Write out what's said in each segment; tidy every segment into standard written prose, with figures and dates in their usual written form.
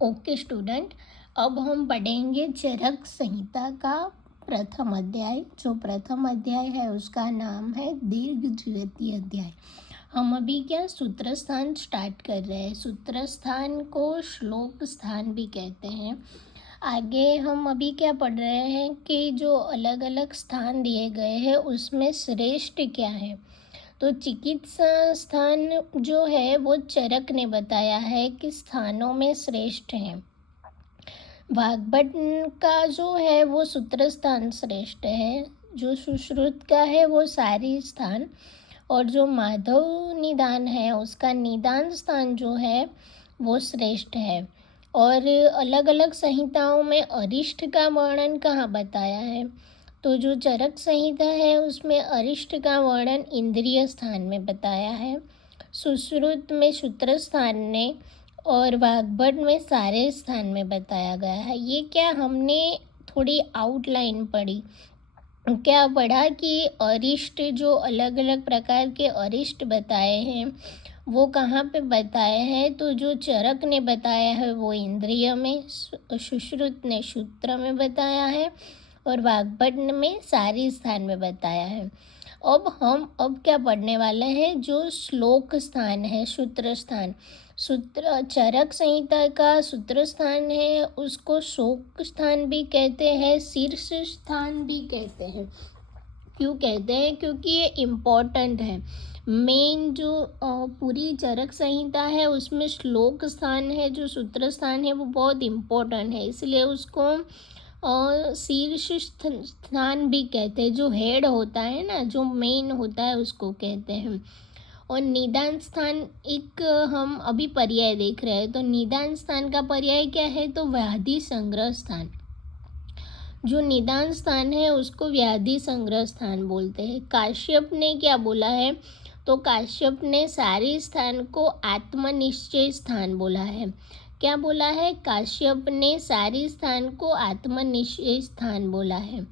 Okay student, अब हम पढ़ेंगे चरक संहिता का प्रथम अध्याय। जो प्रथम अध्याय है उसका नाम है दीर्घ ज्योति अध्याय। हम अभी क्या सूत्र स्थान स्टार्ट कर रहे हैं। सूत्र स्थान को श्लोक स्थान भी कहते हैं। आगे हम अभी क्या पढ़ रहे हैं कि जो अलग अलग स्थान दिए गए हैं उसमें श्रेष्ठ क्या है। तो चिकित्सा स्थान जो है वो चरक ने बताया है कि स्थानों में श्रेष्ठ हैं। वाग्भट का जो है वो सूत्र स्थान श्रेष्ठ है। जो सुश्रुत का है वो सारी स्थान, और जो माधव निदान है उसका निदान स्थान जो है वो श्रेष्ठ है। और अलग अलग संहिताओं में अरिष्ट का वर्णन कहाँ बताया है। तो जो चरक संहिता है उसमें अरिष्ट का वर्णन इंद्रिय स्थान में बताया है। सुश्रुत में सूत्र स्थान ने और वाग्भट में सारे स्थान में बताया गया है। ये क्या हमने थोड़ी आउटलाइन पढ़ी, क्या पढ़ा कि अरिष्ट जो अलग अलग प्रकार के अरिष्ट बताए हैं वो कहाँ पे बताए हैं। तो जो चरक ने बताया है वो इंद्रिय में, सुश्रुत ने सूत्र में बताया है और वाग्भट में सारी स्थान में बताया है। अब क्या पढ़ने वाले हैं, जो श्लोक स्थान है, सूत्र स्थान। सूत्र चरक संहिता का सूत्र स्थान है उसको शोक स्थान भी कहते हैं, शीर्ष स्थान भी कहते हैं। क्यों कहते हैं? क्योंकि ये इम्पोर्टेंट है। मेन जो पूरी चरक संहिता है उसमें श्लोक स्थान है, जो सूत्र स्थान है वो बहुत इम्पोर्टेंट है, इसलिए उसको शीर्ष स्थान भी कहते हैं। जो हेड होता है ना, जो मेन होता है उसको कहते हैं। और निदान स्थान एक हम अभी पर्याय देख रहे हैं। तो निदान स्थान का पर्याय क्या है, तो व्याधि संग्रह स्थान। जो निदान स्थान है उसको व्याधि संग्रह स्थान बोलते हैं। काश्यप ने क्या बोला है, तो काश्यप ने सारे स्थान को आत्मनिश्चय स्थान बोला है। क्या बोला है? काश्यप ने सारे स्थान को आत्मनिश्चय स्थान बोला है।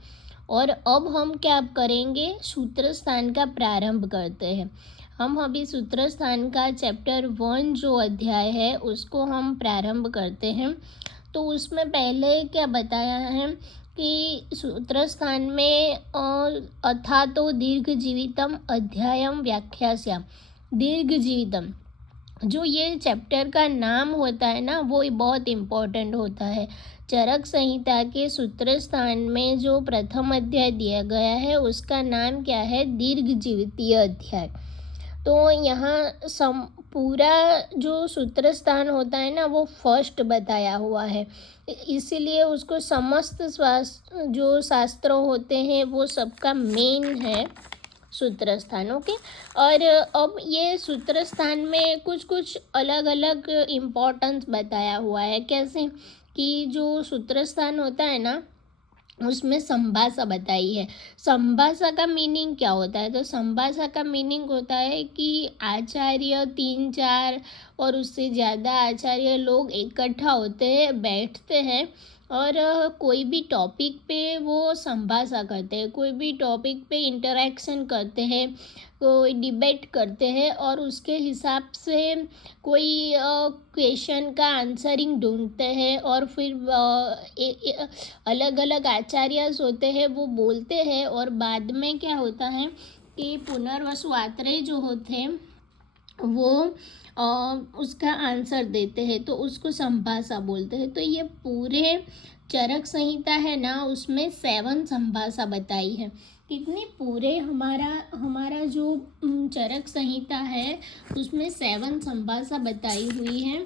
और अब हम क्या करेंगे, सूत्र स्थान का प्रारंभ करते हैं। हम अभी सूत्र स्थान का चैप्टर 1 जो अध्याय है उसको हम प्रारंभ करते हैं। तो उसमें पहले क्या बताया है कि सूत्र स्थान में अथा तो दीर्घ जीवितम अध्यायम व्याख्यास्याम। दीर्घ जीवितम जो ये चैप्टर का नाम होता है ना वो बहुत इम्पोर्टेंट होता है। चरक संहिता के सूत्र स्थान में जो प्रथम अध्याय दिया गया है उसका नाम क्या है, दीर्घ जीवितीय अध्याय। तो यहाँ पूरा जो सूत्र स्थान होता है ना वो फर्स्ट बताया हुआ है, इसीलिए उसको समस्त जो शास्त्र होते हैं वो सबका मेन है सूत्र स्थान। ओके, और अब ये सूत्र स्थान में कुछ कुछ अलग अलग इम्पोर्टेंस बताया हुआ है। कैसे कि जो सूत्र स्थान होता है ना उसमें संभाषा बताई है। संभाषा का मीनिंग क्या होता है, तो संभाषा का मीनिंग होता है कि आचार्य 3-4 और उससे ज़्यादा आचार्य लोग इकट्ठा होते हैं, बैठते हैं और कोई भी टॉपिक पे वो संभाषा करते हैं, कोई भी टॉपिक पे इंटरेक्शन करते हैं, कोई डिबेट करते हैं और उसके हिसाब से कोई क्वेश्चन का आंसरिंग ढूंढते हैं और फिर अलग अलग आचार्य होते हैं वो बोलते हैं और बाद में क्या होता है कि पुनर्वसु आत्रेय जो होते हैं वो उसका आंसर देते हैं, तो उसको संभाषा बोलते हैं। तो ये पूरे चरक संहिता है ना उसमें 7 संभाषा बताई है। कितनी पूरे हमारा जो चरक संहिता है उसमें 7 संभाषा बताई हुई है।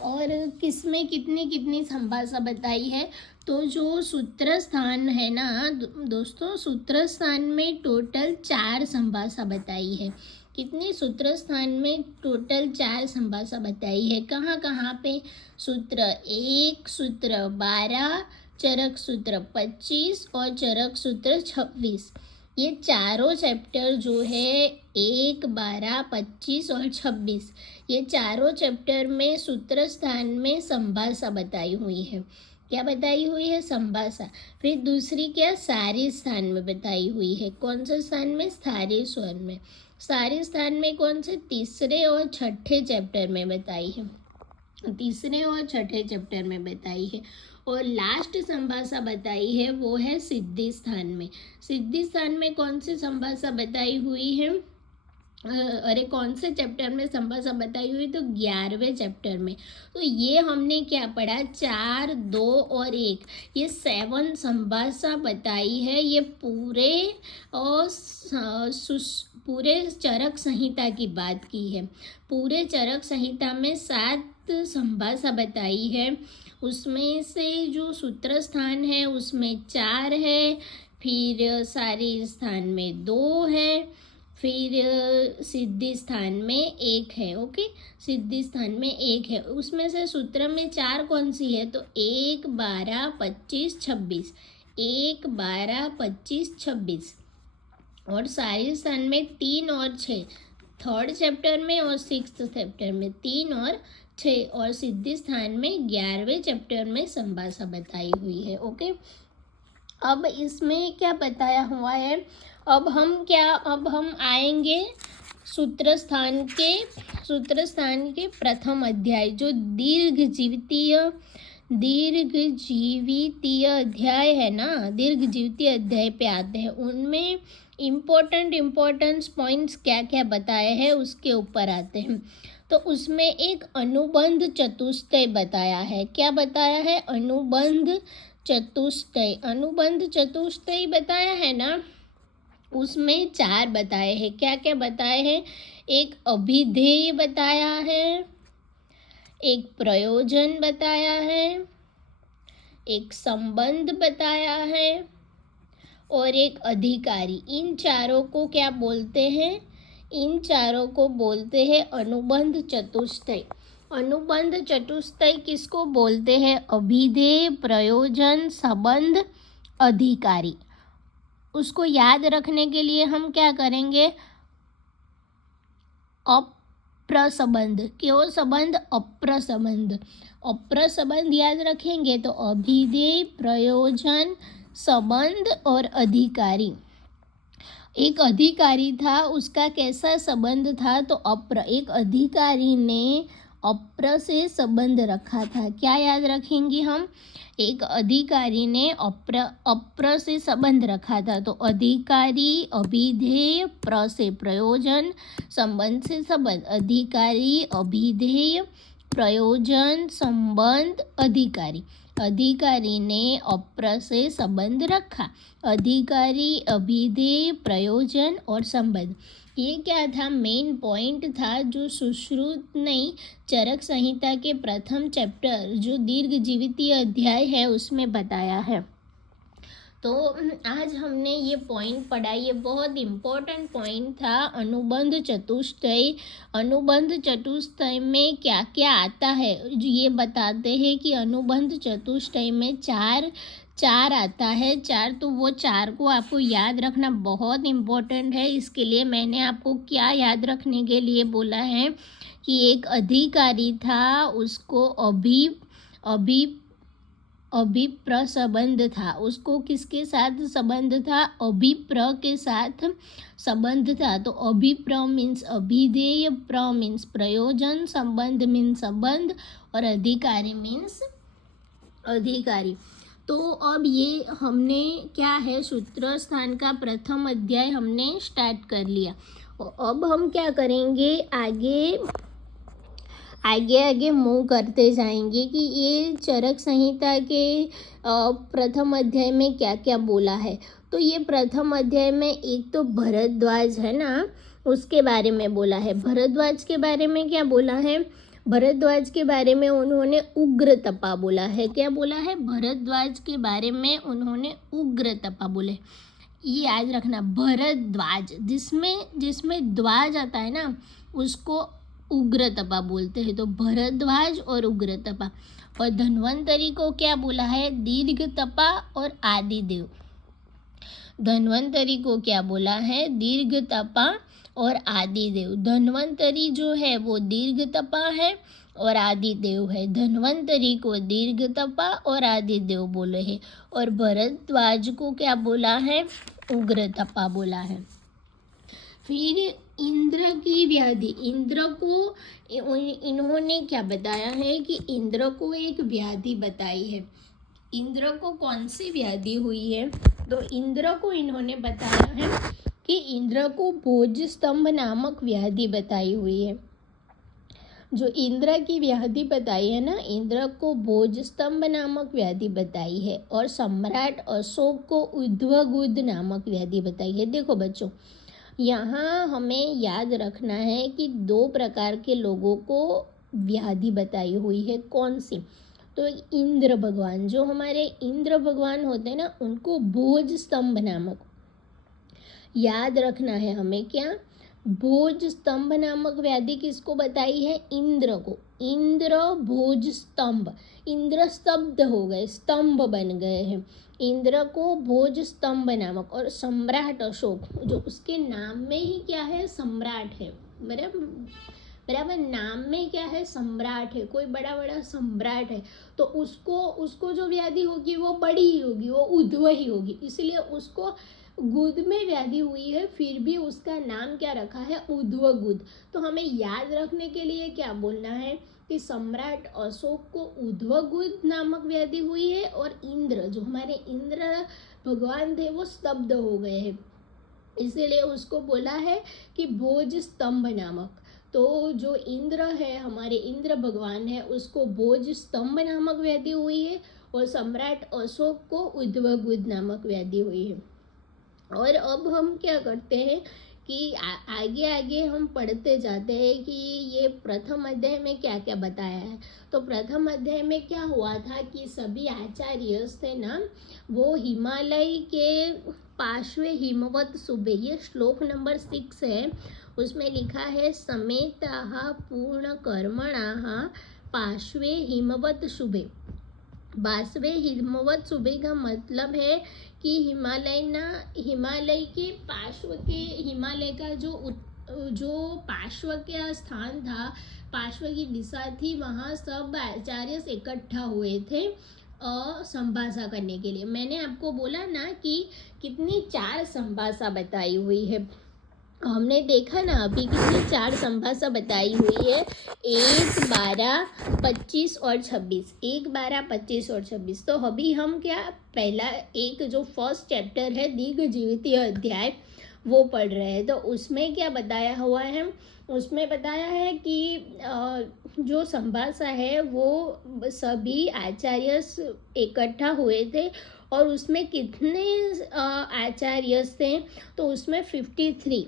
और किसमें कितनी कितनी संभाषा बताई है, तो जो सूत्र स्थान है ना दोस्तों, सूत्र स्थान में टोटल 4 संभाषा बताई है। कितनी? सूत्र स्थान में टोटल 4 संभाषा बताई है। कहाँ कहाँ पे? सूत्र 1, सूत्र 12, चरक सूत्र 25 और चरक सूत्र 26। ये चारों चैप्टर जो है 1, 12, 25 और 26, ये चारों चैप्टर में सूत्र स्थान में संभाषा बताई हुई है। क्या बताई हुई है? संभाषा। फिर दूसरी क्या, सारे स्थान में बताई हुई है। कौन से स्थान में? सारे स्वर में। सारे स्थान में कौन से? तीसरे और छठे चैप्टर में बताई है। तीसरे और छठे चैप्टर में बताई है। और लास्ट संभाषा बताई है वो है सिद्धि स्थान में। सिद्धि स्थान में कौन सी संभाषा बताई हुई है? अरे कौन से चैप्टर में संभाषा बताई हुई? तो 11वें चैप्टर में। तो ये हमने क्या पढ़ा? 4, 2 और 1, ये 7 संभाषा बताई है। ये पूरे चरक संहिता की बात की है। पूरे चरक संहिता में 7 संभाषा बताई है। उसमें से जो सूत्र स्थान है उसमें 4 है, फिर सारी स्थान में 2 है, फिर सिद्धि स्थान में 1 है। ओके, सिद्धि स्थान में 1 है। उसमें से सूत्र में 4 कौन सी है? तो 1, 12, 25, 26। 1, 12, 25, 26। और सारी स्थान में 3 और 6। 3rd चैप्टर में और 6th चैप्टर में 3 और 6। और सिद्धि स्थान में 11वें चैप्टर में संभाषा बताई हुई है। ओके, अब इसमें क्या बताया हुआ है? अब हम आएंगे सूत्र स्थान के प्रथम अध्याय, जो दीर्घजीवितीय अध्याय है ना, दीर्घजीवितीय अध्याय पे आते हैं। उनमें इम्पोर्टेंट पॉइंट्स क्या क्या बताए हैं उसके ऊपर आते हैं। तो उसमें एक अनुबंध चतुष्टय बताया है। क्या बताया है? अनुबंध चतुष्टय बताया है ना। उसमें 4 बताए हैं। क्या क्या बताए हैं? एक अभिधेय बताया है, एक प्रयोजन बताया है, एक संबंध बताया है और एक अधिकारी। इन चारों को क्या बोलते हैं? इन चारों को बोलते हैं अनुबंध चतुष्टय। अनुबंध चतुष्टय किसको बोलते हैं? अभिधेय, प्रयोजन, संबंध, अधिकारी। उसको याद रखने के लिए हम क्या करेंगे? अप्रसंबंध। क्यों संबंध? अप्रसंबंध। अप्रसंबंध याद रखेंगे तो अभिधेय, प्रयोजन, संबंध और अधिकारी। एक अधिकारी था, उसका कैसा संबंध था? तो एक अधिकारी ने अप्र से संबंध रखा था। क्या याद रखेंगे हम? एक अधिकारी ने अप्र से संबंध रखा था। तो अधिकारी, अभिधेय, प्र से प्रयोजन, संबंध से संबंध। अधिकारी, अभिधेय, प्रयोजन, संबंध, अधिकारी। अधिकारी ने अप्र से संबंध रखा। अधिकारी, अभिधेय, प्रयोजन और संबंध। ये क्या था? मेन पॉइंट था जो सुश्रुत नई चरक संहिता के प्रथम चैप्टर, जो दीर्घजीवितीय अध्याय है, उसमें बताया है। तो आज हमने ये पॉइंट पढ़ा। ये बहुत इम्पोर्टेंट पॉइंट था, अनुबंध चतुष्टय। अनुबंध चतुष्टय में क्या क्या आता है ये बताते हैं कि अनुबंध चतुष्टय में चार आता है। 4, तो वो 4 को आपको याद रखना बहुत इम्पोर्टेंट है। इसके लिए मैंने आपको क्या याद रखने के लिए बोला है कि एक अधिकारी था, उसको अभिप्र संबंध था। उसको किसके साथ संबंध था? अभिप्र के साथ संबंध था। तो अभिप्र मीन्स अभिधेय, प्र मीन्स प्रयोजन, संबंध मीन्स संबंध और अधिकारी मीन्स अधिकारी। तो अब ये हमने क्या है, सूत्र स्थान का प्रथम अध्याय हमने स्टार्ट कर लिया। अब हम क्या करेंगे? आगे मूव करते जाएंगे कि ये चरक संहिता के प्रथम अध्याय में क्या क्या बोला है। तो ये प्रथम अध्याय में एक तो भरद्वाज है ना, उसके बारे में बोला है। भरद्वाज के बारे में क्या बोला है? भरद्वाज के बारे में उन्होंने उग्र तपा बोला है। क्या बोला है? भरद्वाज के बारे में उन्होंने उग्र तपा बोले। ये याद रखना, भरद्वाज, जिसमें द्वाज आता है ना, उसको उग्र तपा बोलते हैं। तो भरद्वाज और उग्र तपा। और धन्वंतरी को क्या बोला है? दीर्घ तपा और आदिदेव। धन्वंतरी को क्या बोला है? दीर्घ तपा और आदिदेव। धन्वंतरी जो है वो दीर्घ तपा है और आदिदेव है। धन्वंतरी को दीर्घ तपा और आदिदेव बोले हैं। और भरद्वाज को क्या बोला है? उग्र तपा बोला है। फिर इंद्र की व्याधि, इंद्र को इन्होंने क्या बताया है कि इंद्र को एक व्याधि बताई है। इंद्र को कौन सी व्याधि हुई है? तो इंद्र को इन्होंने बताया है कि इंद्र को भोज स्तंभ नामक व्याधि बताई हुई है। जो इंद्र की व्याधि बताई है ना, इंद्र को भोज स्तंभ नामक व्याधि बताई है, और सम्राट अशोक को उद्वगुद नामक व्याधि बताई है। देखो बच्चों, यहाँ हमें याद रखना है कि 2 प्रकार के लोगों को व्याधि बताई हुई है। कौन सी? तो इंद्र भगवान, जो हमारे इंद्र भगवान होते हैं ना, उनको भोज स्तंभ नामक, याद रखना है हमें क्या, भोज स्तंभ नामक व्याधि किसको बताई है? इंद्र को। इंद्र भोज स्तंभ, इंद्र स्तब्ध हो गए, स्तंभ बन गए हैं। इंद्र को भोज स्तंभ नामक, और सम्राट अशोक, जो उसके नाम में ही क्या है? सम्राट है। बराबर, नाम में क्या है? सम्राट है, कोई बड़ा बड़ा सम्राट है, तो उसको जो व्याधि होगी वो बड़ी ही होगी, वो उध्व ही होगी, इसलिए उसको गुद में व्याधि हुई है, फिर भी उसका नाम क्या रखा है? उध्वगुद। तो हमें याद रखने के लिए क्या बोलना है कि सम्राट अशोक को उध्वगुद नामक व्याधि हुई है, और इंद्र, जो हमारे इंद्र भगवान थे, वो स्तब्ध हो गए हैं, इसीलिए उसको बोला है कि भोज स्तंभ नामक। तो जो इंद्र है, हमारे इंद्र भगवान है, उसको भोज स्तंभ नामक व्याधि हुई है, और सम्राट अशोक को उद्वगुद नामक व्याधि हुई है। और अब हम क्या करते हैं कि आगे आगे हम पढ़ते जाते हैं कि ये प्रथम अध्याय में क्या क्या बताया है। तो प्रथम अध्याय में क्या हुआ था कि सभी आचार्य थे ना, वो हिमालय के पार्श्वे हिमवत शुभे, ये श्लोक नंबर 6 है, उसमें लिखा है समेताः पूर्ण कर्मणाः पार्श्वे हिमवत शुभे। पार्श्वे हिमवत शुभे का मतलब है कि हिमालय के पार्श्व के, हिमालय का जो पार्श्व का स्थान था, पार्श्व की दिशा थी, वहाँ सब आचार्य इकट्ठा हुए थे संभाषा करने के लिए। मैंने आपको बोला ना कि कितनी 4 संभाषा बताई हुई है। हमने देखा ना अभी कितनी 4 संभाषा बताई हुई है, 1, 12, 25 और 26, 1, 12, 25 और 26। तो अभी हम क्या, पहला एक जो फर्स्ट चैप्टर है दीर्घ जीवितीय अध्याय, वो पढ़ रहे हैं। तो उसमें क्या बताया हुआ है? उसमें बताया है कि जो संभाषा है वो सभी आचार्य इकट्ठा हुए थे, और उसमें कितने आचार्य थे? तो उसमें 53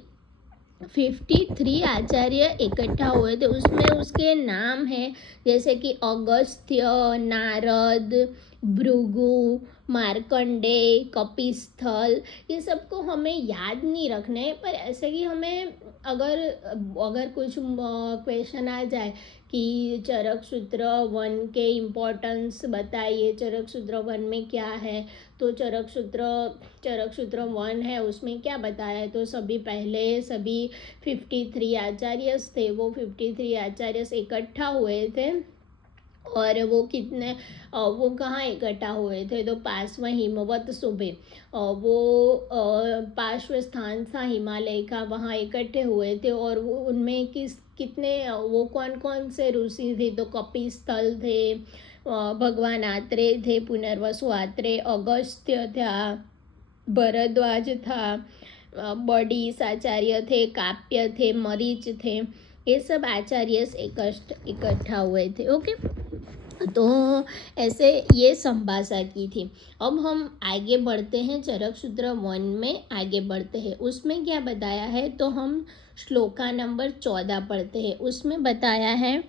आचार्य इकट्ठा हुए थे। उसमें उसके नाम है जैसे कि अगस्त्य, नारद, भृगु, मार्कंडेय, कपिस्थल। ये सबको हमें याद नहीं रखना है, पर ऐसे कि हमें अगर कुछ क्वेश्चन आ जाए कि चरक सूत्र 1 के इम्पोर्टेंस बताइए, चरक सूत्र 1 में क्या है, तो चरक सूत्र 1 है, उसमें क्या बताया है? तो सभी 53 आचार्य थे, वो 53 आचार्य इकट्ठा हुए थे, और वो कहाँ इकट्ठा हुए थे? तो पार्श्व हिमवत शुभे, वो पार्श्व स्थान था हिमालय का, वहाँ इकट्ठे हुए थे। और वो उनमें कितने वो कौन कौन से ऋषि थे? तो कपिस्थल थे, भगवान आत्रेय थे, पुनर्वसु आत्रेय, अगस्त्य था, भरद्वाज था, बड़ीस आचार्य थे, काप्य थे, मरीच थे, ये सब आचार्य इकट्ठा हुए थे। ओके, तो ऐसे ये संभाषा की थी। अब हम आगे बढ़ते हैं, चरक सूत्र 1 में आगे बढ़ते हैं। उसमें क्या बताया है? तो हम श्लोका नंबर 14 पढ़ते हैं। उसमें बताया है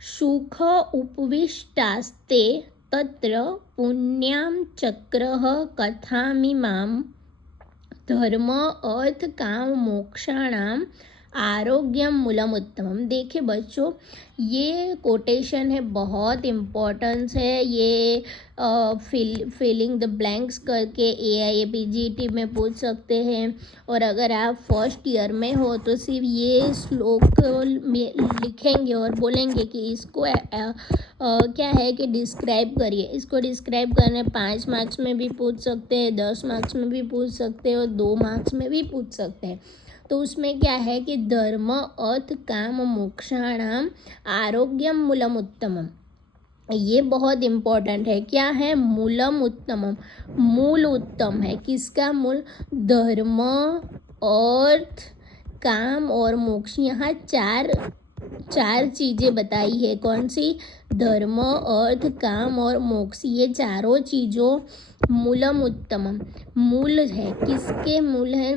सुख उपविष्टास्ते तत्र पुण्यां चक्रः कथामिमां धर्म अर्थ काम मोक्षाणाम आरोग्यम मूलम उत्तमम। देखिए बच्चों, ये कोटेशन है, बहुत इम्पोर्टेंस है। ये फिलिंग द ब्लैंक्स करके AIAPGT में पूछ सकते हैं, और अगर आप फर्स्ट ईयर में हो तो सिर्फ ये श्लोक लिखेंगे और बोलेंगे कि इसको क्या है कि डिस्क्राइब करिए। इसको डिस्क्राइब करने 5 मार्क्स में भी पूछ सकते हैं, 10 मार्क्स में भी पूछ सकते हैं, और 2 मार्क्स में भी पूछ सकते हैं। तो उसमें क्या है कि धर्म अर्थ काम मोक्षाणाम आरोग्यम मूलम उत्तमम। ये बहुत इम्पोर्टेंट है। क्या है? मूलम उत्तमम, मूल उत्तम है। किसका मूल? धर्म अर्थ काम और मोक्ष। यहाँ चार चीज़ें बताई है। कौन सी? धर्म अर्थ काम और मोक्ष। ये चारों चीज़ों मूलम उत्तमम, मूल है। किसके मूल है?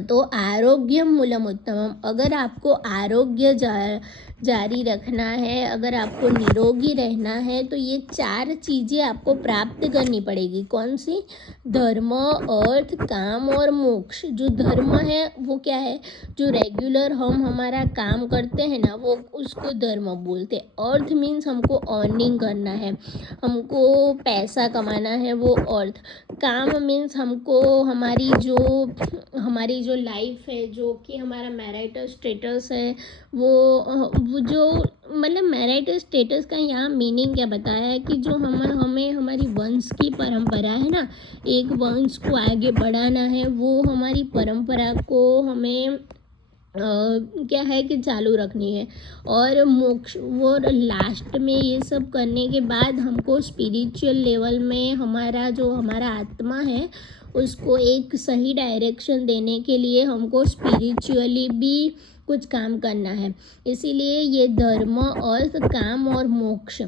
तो आरोग्य मूलम उत्तमम। अगर आपको आरोग्य जारी रखना है, अगर आपको निरोगी रहना है, तो ये चार चीज़ें आपको प्राप्त करनी पड़ेगी। कौन सी? धर्म अर्थ काम और मोक्ष। जो धर्म है वो क्या है? जो रेगुलर हम हमारा काम करते हैं ना, वो उसको धर्म बोलते हैं। अर्थ मीन्स हमको अर्निंग करना है, हमको पैसा कमाना है, वो अर्थ। काम मीन्स हमको हमारी जो लाइफ है, जो कि हमारा मैरिटल स्टेटस है, वो जो मतलब मैरिटल स्टेटस का यहाँ मीनिंग क्या बताया है कि जो हमें हमारी वंश की परंपरा है ना, एक वंश को आगे बढ़ाना है, वो हमारी परंपरा को हमें क्या है कि चालू रखनी है। और मोक्ष, वो लास्ट में ये सब करने के बाद हमको स्पिरिचुअल लेवल में हमारा आत्मा है, उसको एक सही डायरेक्शन देने के लिए हमको स्पिरिचुअली भी कुछ काम करना है। इसीलिए ये धर्म अर्थ काम और मोक्ष,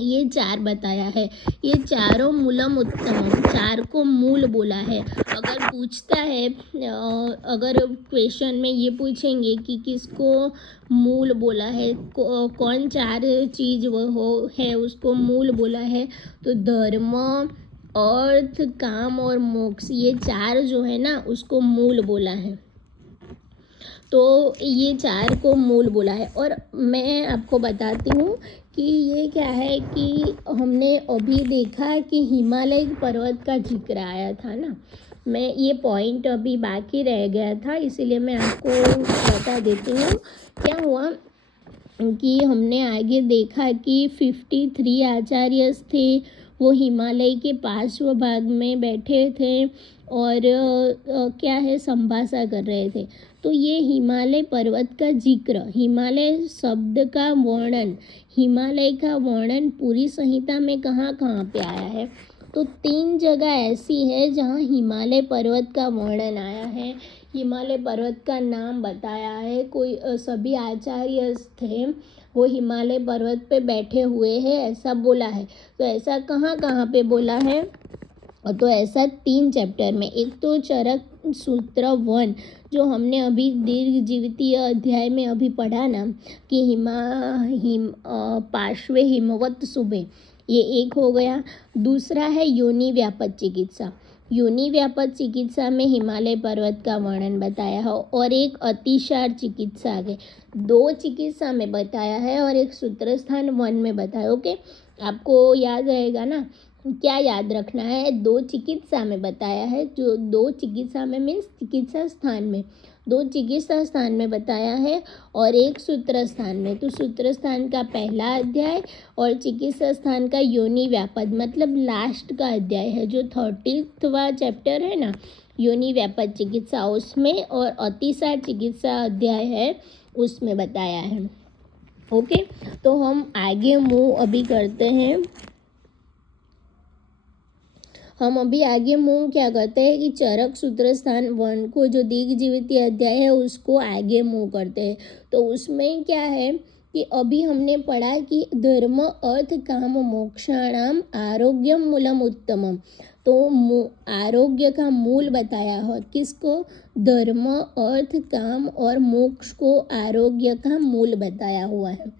ये चार बताया है। ये चारों मूलम उत्तमम, चार को मूल बोला है। अगर पूछता है, अगर क्वेश्चन में ये पूछेंगे कि किसको मूल बोला है, कौन चार चीज़ वो है उसको मूल बोला है, तो धर्म अर्थ काम और मोक्ष, ये चार जो है ना उसको मूल बोला है। तो ये चार को मूल बोला है। और मैं आपको बताती हूँ कि ये क्या है कि हमने अभी देखा कि हिमालय पर्वत का जिक्र आया था ना, मैं ये पॉइंट अभी बाकी रह गया था, इसीलिए मैं आपको बता देती हूँ। क्या हुआ कि हमने आगे देखा कि 53 आचार्य थे, वो हिमालय के पार्श्व भाग में बैठे थे और क्या है, संभाषा कर रहे थे। तो ये हिमालय पर्वत का जिक्र, हिमालय शब्द का वर्णन, हिमालय का वर्णन पूरी संहिता में कहाँ कहाँ पे आया है? तो 3 जगह ऐसी है जहाँ हिमालय पर्वत का वर्णन आया है, हिमालय पर्वत का नाम बताया है। कोई सभी आचार्य थे, वो हिमालय पर्वत पे बैठे हुए हैं, ऐसा बोला है। तो ऐसा कहाँ कहाँ पे बोला है? तो ऐसा 3 चैप्टर में। एक तो चरक सूत्र 1, जो हमने अभी दीर्घ जीवितीय अध्याय में अभी पढ़ा ना, कि पार्श्वे हिमवत सुबह, ये एक हो गया। दूसरा है योनि व्यापक चिकित्सा, योनि व्यापक चिकित्सा में हिमालय पर्वत का वर्णन बताया है। और एक अतिसार चिकित्सा आगे 2 चिकित्सा में बताया है, और एक सूत्र स्थान 1 में बताया। ओके, आपको याद रहेगा ना? क्या याद रखना है? 2 चिकित्सा में बताया है, जो 2 चिकित्सा में मीन्स चिकित्सा स्थान में, 2 चिकित्सा स्थान में बताया है, और एक सूत्र स्थान में। तो सूत्र स्थान का पहला अध्याय और चिकित्सा स्थान का योनि व्यापक मतलब लास्ट का अध्याय है, जो 30वां चैप्टर है ना, योनि व्यापक चिकित्सा, उसमें, और अतिसार चिकित्सा अध्याय है उसमें बताया है। ओके, तो हम आगे मूव अभी करते हैं। हम अभी आगे मूव क्या करते हैं कि चरक सूत्र स्थान 1 को, जो दीर्घ जीवितीय अध्याय है, उसको आगे मूव करते हैं। तो उसमें क्या है कि अभी हमने पढ़ा कि धर्म अर्थ काम मोक्षाणाम आरोग्यम मूलम उत्तमम। तो आरोग्य का मूल बताया है किसको? धर्म अर्थ काम और मोक्ष को आरोग्य का मूल बताया हुआ है।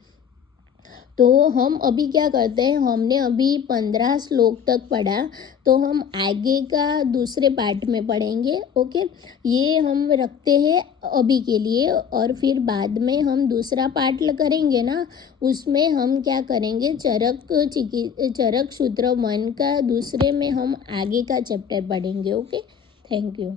तो हम अभी क्या करते हैं, हमने अभी 15 श्लोक तक पढ़ा, तो हम आगे का दूसरे पार्ट में पढ़ेंगे। ओके, ये हम रखते हैं अभी के लिए, और फिर बाद में हम दूसरा पार्ट करेंगे ना, उसमें हम क्या करेंगे, चरक सूत्र 1 का दूसरे में हम आगे का चैप्टर पढ़ेंगे। Okay, thank you.